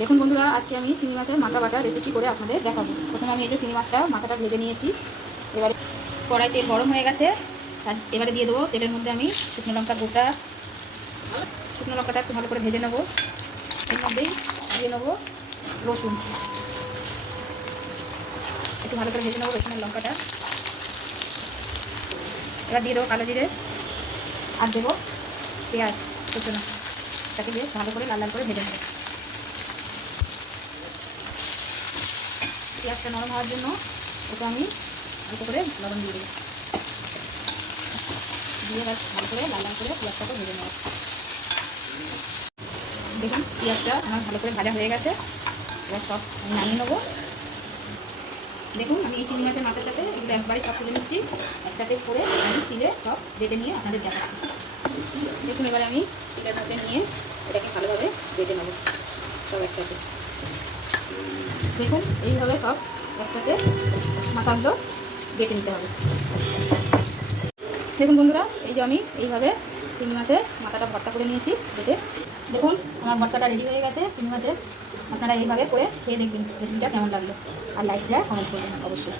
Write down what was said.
দেখুন বন্ধুরা, আজকে আমি চিংড়ি মাছের মাথা বাটা রেসিপি করে আপনাদের দেখাবো। প্রথমে আমি এই যে চিংড়ি মাছটা মাথাটা ভেজে নিয়েছি। এবারে কড়াই তেল গরম হয়ে গেছে, এবারে দিয়ে দেবো তেলের মধ্যে আমি শুকনো লঙ্কা গোটা। শুকনো লঙ্কাটা একটু ভালো করে ভেজে নেবো। এর মধ্যেই দিয়ে নেবো রসুন, একটু ভালো করে ভেজে নেবো রসুনের লঙ্কাটা। এবার দিয়ে দেবো কালো জিরে, আর দেবো পেঁয়াজ কুচনো। তাকে বেশ ভালো করে লাল লাল করে ভেজে নেবো। পেঁয়াজটা নরম হওয়ার জন্য ওটা আমি অল্প করে লবণ দিয়ে দেবো। দিয়ে ভালো করে লাল লাল করে পেঁয়াজটাকে ভেজে নেব। দেখুন পেঁয়াজটা আমার ভালো করে ভাজা হয়ে গেছে। এবার সব আমি নামিয়ে নেবো। দেখুন আমি এই চিংড়ি মাছের মাথার সাথে এগুলো একবারই সব তুলে নিচ্ছি। একসাথে করে আমি সিলে সব বেটে নিয়ে আপনাদের দেখাচ্ছি। দেখুন এবারে আমি সিলের মধ্যে নিয়ে এটাকে ভালোভাবে বেটে নেব সব একসাথে। দেখুন এইভাবে সব একসাথে মাথাগুলো বেটে নিতে হবে। দেখুন বন্ধুরা, এই যে আমি এইভাবে চিংড়ি মাছের মাথাটা ভর্তা করে নিয়েছি বেটে। দেখুন আমার ভর্তাটা রেডি হয়ে গেছে চিংড়ি মাছের। আপনারা এইভাবে করে খেয়ে দেখবেন রেসিপিটা কেমন লাগলো, আর লাইক শেয়ার কমেন্ট করবেন অবশ্যই।